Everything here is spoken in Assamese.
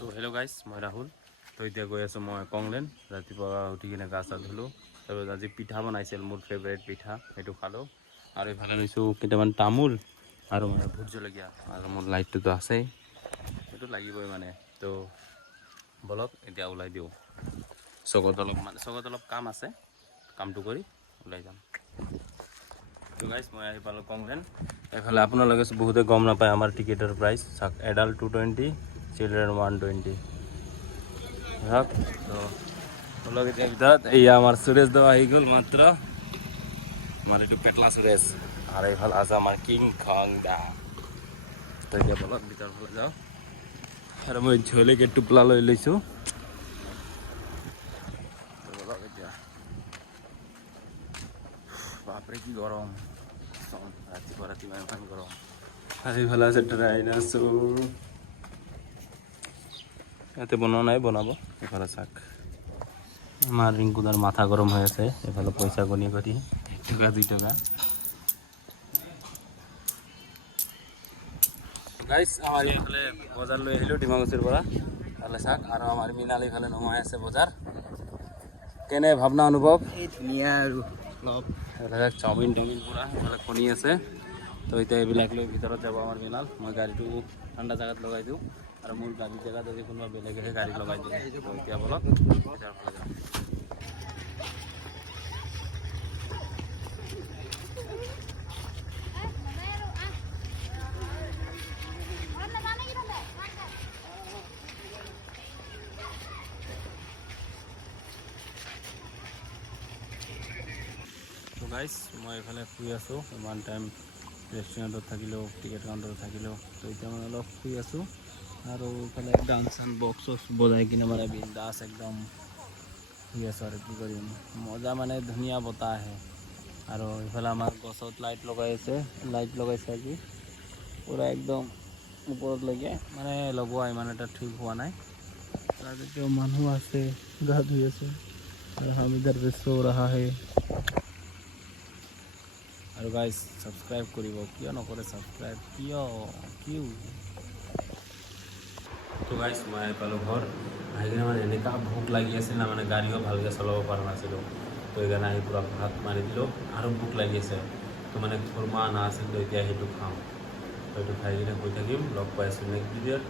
তো হেল্ল' গাইজ, মই ৰাহুল। তো এতিয়া গৈ আছোঁ মই কংলেন। ৰাতিপুৱা উঠি কিনে গা চা ধুলোঁ। তাৰপিছত আজি পিঠা বনাইছিল, মোৰ ফেভৰেট পিঠা, সেইটো খালোঁ। আৰু এইফালে লৈছোঁ কেইটামান তামোল আৰু মানে ভোট জলকীয়া, আৰু মোৰ লাইটটোতো আছেই, সেইটো লাগিবই মানে। তো বলক এতিয়া ওলাই দিওঁ। চকত অলপ কাম আছে, কামটো কৰি ওলাই যাম। তো গাইজ, মই আহি পালোঁ কংলেন। এইফালে আপোনালোকে বহুতে গম নাপায় আমাৰ টিকেটৰ প্ৰাইচ। চাওক, এডাল্ট 220, চিলড্ৰেন 120। ধৰক, তো অলপ এতিয়া ভিতৰত এয়া আমাৰ সুৰেশ দা আহি গ'ল মাত্ৰ। আমাৰ এইটো পেটলা সুৰেশ, আৰু এইফালে আছে আমাৰ কিং খং দা। তো এতিয়া বলক ভিতৰৰ ফালে যাওঁ। আৰু মই ঝোলেকে টোপলা লৈ লৈছোঁ। তো বলক এতিয়া। বাপৰে কি গৰম, ৰাতিপুৱা ইমান গৰম। আৰু এইফালে আছে ডাইনাছৰ। ইয়াতে বনোৱা নাই, বনাব। এইফালে চাওক, আমাৰ ৰিংকুদাৰ মাথা গৰম হৈ আছে। এইফালে পইচা গণি গণি 1 টকা 2 টকা। গাইজ, আমাৰ এইফালে বজাৰ লৈ আহিলোঁ ডিমাকুছিৰ পৰা। এইফালে চাওক, আৰু আমাৰ মৃণাল এইফালে নমাই আছে বজাৰ। কেনে ভাৱনা অনুভৱ? এই ধুনীয়া আৰু অলপ চাওমিন টাওমিন পূৰা এইফালে কণী আছে। তো এতিয়া এইবিলাক লৈ ভিতৰত যাব আমাৰ মৃণাল। মই গাড়ীটো ঠাণ্ডা জেগাত লগাই দিওঁ, আৰু মোৰ গাড়ীৰ জেগাত যদি কোনোবা বেলেগেহে গাড়ী লগাই দিয়ে। তো এতিয়া বলক ভিতৰৰ ফালে যাওঁ। তো গাইজ, মই এইফালে শুই আছোঁ। ইমান টাইম ৰেষ্টুৰেণ্টত থাকিলেও, টিকেট কাউণ্টাৰত থাকিলেও। তো এতিয়া মানে অলপ শুই আছোঁ, আৰু এইফালে গান চান বক্স চক্স বজাই কিনে মানে বিন্দাছ একদম শুই আছোঁ। আৰু কি কৰিম, মজা মানে ধুনীয়া বতাহ আহে। আৰু এইফালে আমাৰ গছত লাইট লগাইছে আজি পূৰা একদম ওপৰতলৈকে, মানে লগোৱা ইমান এটা ঠিক হোৱা নাই। তাত এতিয়াও মানুহ আছে, গা ধুই আছে, আৰু हम इधर पे सो रहा है। আৰু গাইজ, ছাবস্ক্ৰাইব কৰিব, কিয় নকৰে ছাবস্ক্ৰাইব, কিয়? তো গাইজ, মই আহি পালোঁ ঘৰ। আহি কিনে মানে এনেকুৱা ভোক লাগি আছিল না, মানে গাড়ীও ভালকৈ চলাব পৰা নাছিলোঁ। তো সেইকাৰণে আহি পূৰা ভাত মাৰি দিলোঁ, আৰু ভোক লাগি আছে। তো মানে খুৰমা অনা আছিল, তো এতিয়া সেইটো খাম। তো সেইটো খাই কিনে শুই থাকিম। লগ পাই আছোঁ নেক্সট ভিডিঅ'ত।